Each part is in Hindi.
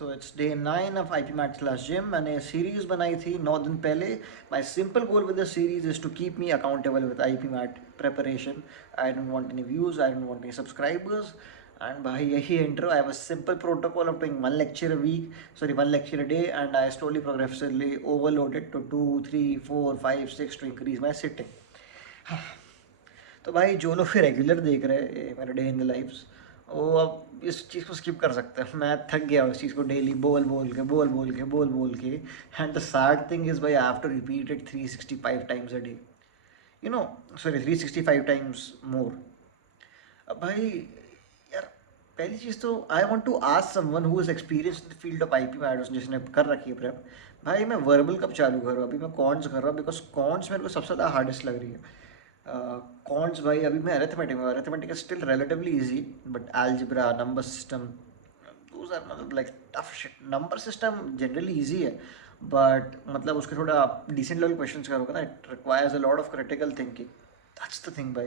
So it's day 9 of I P MAT class gym. मैंने सीरीज़ बनाई थी 9 दिन पहले। My simple goal with the series is to keep me accountable with I P MAT preparation. I don't want any views, I don't want any subscribers. And भाई यही intro. I have a simple protocol of doing one lecture a week, sorry one lecture a day, and I slowly progressively overloaded to 2 3 4 5 6 to increase my sitting. तो भाई जो लोग रेगुलर देख रहे हैं मेरे डे इन द लाइफ्स, वो अब इस चीज़ को स्किप कर सकते हैं। मैं थक गया उस चीज़ को डेली बोल के। And the sad thing is भाई I have to repeat it 365 times a day, you know, sorry 365 times more. अब भाई यार, पहली चीज़ तो I want to ask someone who is experience in the field of IP matters, जिसने कर रखी है प्रेप। भाई मैं वर्बल कब चालू करूँ? अभी मैं कॉन्स कर रहा हूँ बिकॉज कॉन्स मेरे को सबसे ज़्यादा हार्डेस्ट लग रही है। कॉन्स भाई अभी मैं arithmetic is still relatively easy, but algebra, number system, those are मतलब like tough shit. Number system generally easy है, बट मतलब उसके थोड़ा डिसेंट लेवल क्वेश्चंस करोगे ना, it requires a lot of critical thinking. That's the thing भाई।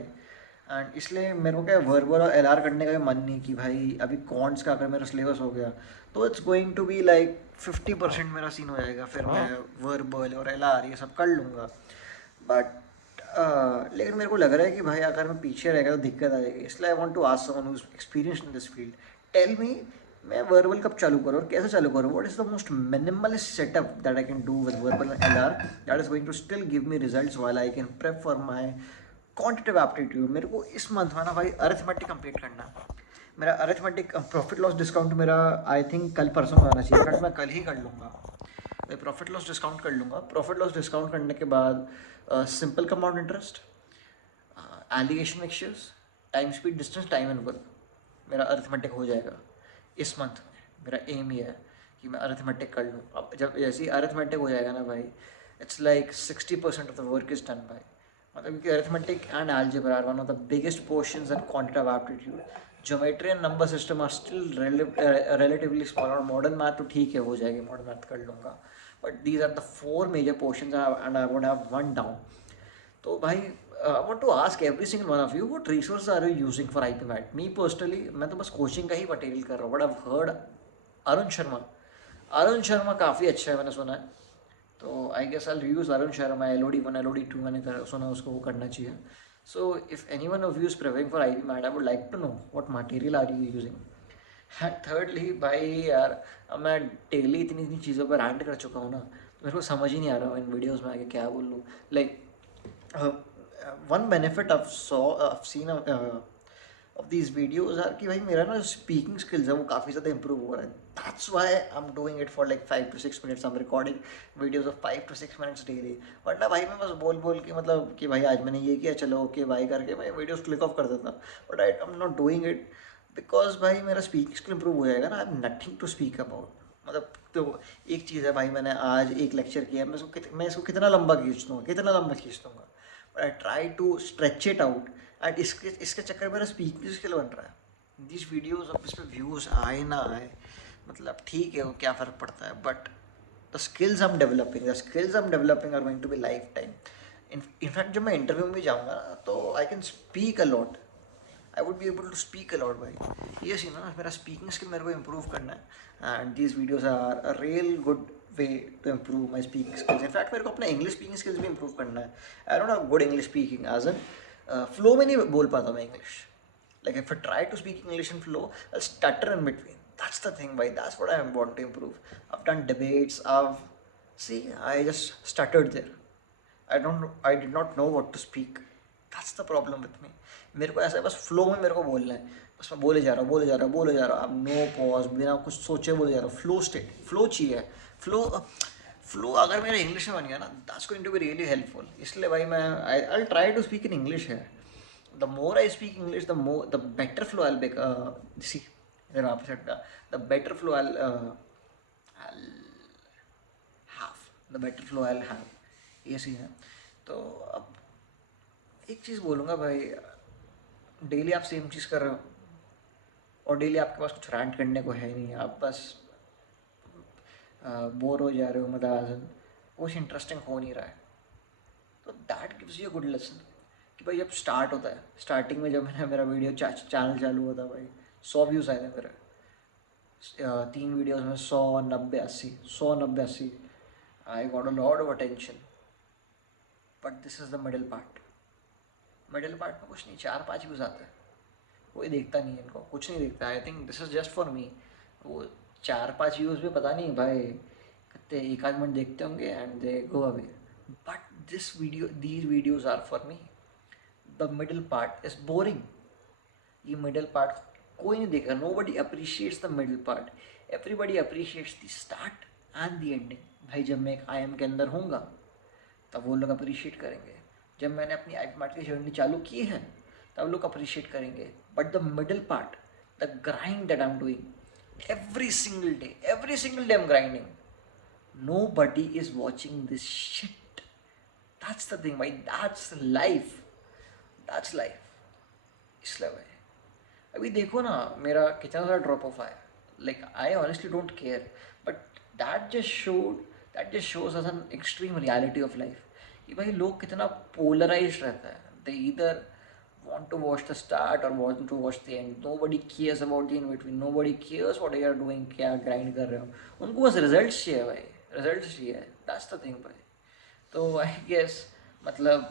एंड इसलिए मेरे को क्या वर्बल और एल आर करने का भी मन नहीं कि भाई अभी कॉन्स का अगर मेरा सिलेबस हो गया तो it's going to be like 50% मेरा सीन हो जाएगा, फिर मैं वर्बल और एल आर ये सब कर लूँगा। बट लेकिन मेरे को लग रहा है कि भाई अगर मैं पीछे रह गया तो दिक्कत आएगी, इसलिए I want to ask someone who is experienced in this field. Tell me, मैं वर्बल कब चालू करूँ और कैसे चालू करूँ? What is the most minimalist setup that I can do with verbal L R that is going to still give me results while I can prep for my quantitative aptitude. मेरे को इस मंथ में ना भाई अरिथमेटिक कंप्लीट करना है। मेरा अरिथमेटिक प्रॉफिट लॉस डिस्काउंट मेरा आई थिंक कल परसों में आना चाहिए, बट मैं कल ही कर लूँगा। मैं प्रॉफिट लॉस डिस्काउंट कर लूँगा। प्रॉफिट लॉस डिस्काउंट करने के बाद simple compound interest, alligation mixtures, time speed distance, time and work, मेरा अरिथमेटिक हो जाएगा इस मंथ में। मेरा एम ये है कि मैं अरिथमेटिक कर लूँ। अब जब जैसे ही अरिथमेटिक हो जाएगा ना भाई, it's like 60% of the work is done भाई। मतलब क्योंकि arithmetic and algebra are one of the biggest portions in quantitative aptitude. Geometry and number system are still relatively small. और मॉडर्न मैथ तो ठीक है, हो जाएगी, मॉडर्न मैथ कर लूँगा। But these are the 4 major portions and I would have one down. तो भाई I want to ask every single one of you, what resources are you using for IP MAT? Me personally मैं तो बस कोचिंग का ही मटेरियल कर रहा हूँ, but I have heard Arun Sharma काफ़ी अच्छा है, मैंने सुना है। तो I guess I use Arun Sharma. LOD1 LOD2 मैंने सुना उसको वो करना चाहिए। So if any one of you is preparing for IP MAT, I would like to know what material are you using. And thirdly भाई यार, अब मैं डेली इतनी इतनी चीज़ों पर रैंट कर चुका हूँ ना, तो मेरे को समझ ही नहीं आ रहा इन वीडियोज़ में आके क्या बोलूँ। Like one benefit I've seen of these videos are कि भाई मेरा ना स्पीकिंग स्किल्स है वो काफ़ी ज़्यादा इंप्रूव हो रहा है। That's why I am doing it for like 5 to 6 minutes। I am recording videos of 5 to 6 minutes daily. वरना भाई मैं बस बोल के मतलब कि भाई आज मैंने ये किया, चलो ओके भाई करके मैं वीडियोज क्लिक ऑफ कर देता। But I am not doing it because भाई मेरा स्पीकिंग स्किल इंप्रूव हो जाएगा ना। I have nothing to speak about. मतलब तो एक चीज़ है भाई, मैंने आज एक लेक्चर किया, मैं इसको कितना लंबा खींच दूँगा, but I try to stretch it out. And इसके इसके चक्कर में मेरा स्पीकिंग स्किल बन रहा है। दिस वीडियोज अब इस पर व्यूज़ आए ना आए, मतलब ठीक है, वो क्या फ़र्क पड़ता है, but the skills I am developing are going to be lifetime. In fact जब मैं इंटरव्यू में जाऊँगा ना तो I can speak a lot. I would be able to speak aloud भाई। ये सी ना, मेरा स्पीकिंग स्किल मेरे को इम्प्रूव करना है। And these videos are a real good way to improve my speaking skills. In fact मेरे को अपना इंग्लिश स्पीकिंग स्किल्स भी इम्प्रूव करना है। I don't have good English speaking as an flow में नहीं बोल पाता मैं English. Like if I try to speak English in flow, I'll stutter in between. That's the thing, bhai. That's what I want to improve. I've done debates. I just stuttered there. I did not know what to speak. That's the problem with me. मेरे को ऐसा है बस फ्लो में मेरे को बोलना है, बस मैं बोले जा रहा हूँ। अब नो पॉज, बिना कुछ सोचे बोले जा रहा हूँ। फ्लो स्टेट, फ्लो चाहिए। फ्लो फ्लो अगर मेरा इंग्लिश में बन गया ना, that's going to be really helpful. इसलिए भाई मैं I try to speak in English है। The more I speak English, the better flow I'll make. See, इधर आप सेट का, the better flow I'll have, the better flow I'll have. ये सीन है। तो अब एक चीज़ बोलूँगा भाई, डेली आप सेम चीज़ कर रहे हो और डेली आपके पास कुछ रैंट करने को है नहीं, आप बस बोर हो जा रहे हो, मतलब कुछ इंटरेस्टिंग हो नहीं रहा है, तो that gives you good lesson कि भाई जब स्टार्ट होता है, स्टार्टिंग में जब मैंने मेरा वीडियो चैनल चालू हुआ था भाई, 100 व्यूज़ आए थे मेरे। 3 वीडियोस में 100, 90, 80, I got a lot of attention. But this is the middle part. Middle part में कुछ नहीं, 4-5 व्यूज़ आते हैं, कोई देखता नहीं है इनको, कुछ नहीं देखता. I think this is just for me. वो 4-5 व्यूज़ भी पता नहीं भाई कितने, एक आध मिनट देखते होंगे and they go away. But these videos are for me. The middle part is boring. ये मिडिल पार्ट कोई नहीं देखेगा. Nobody appreciates the middle part. Everybody appreciates the start and the ending. भाई जब मैं एक IIM के अंदर होऊंगा तब वो लोग अप्रिशिएट करेंगे. जब मैंने अपनी IIM मार्ट की जर्नी चालू की है तब लोग अप्रिशिएट करेंगे. But the middle part, the grind that I am doing every single day, I'm grinding. Nobody is watching this shit. That's the thing, भाई. That's life. That's life. इसलिए भाई अभी देखो ना मेरा कितना सारा ड्रॉप ऑफ आया. Like I honestly don't care. But that just shows us an extreme reality of life कि भाई लोग कितना पोलराइज रहता है. दे either want to watch the start or want to watch the end. Nobody cares about the in between. Nobody cares what you are doing, क्या grind कर रहे हो. उनको बस results चाहिए भाई, results चाहिए. That's the thing भाई. तो I guess मतलब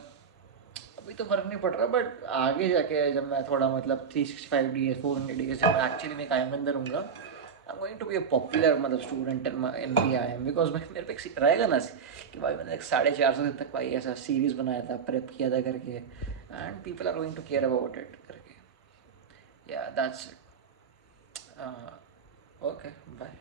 अभी तो फर्क नहीं पड़ रहा. बट आगे जाके जब मैं थोड़ा मतलब 365 डेज 400 डेज जब एक्चुअली मैं कायम अंदर हूँगा, I am going to be a popular मतलब student in the IIM. Because भाई मेरे पे रहेगा ना कि भाई मैंने 450 दिन तक भाई ऐसा सीरीज़ बनाया था, प्रेप किया था करके, and people are going to care about it करके. या दैट्स इट. Okay bye.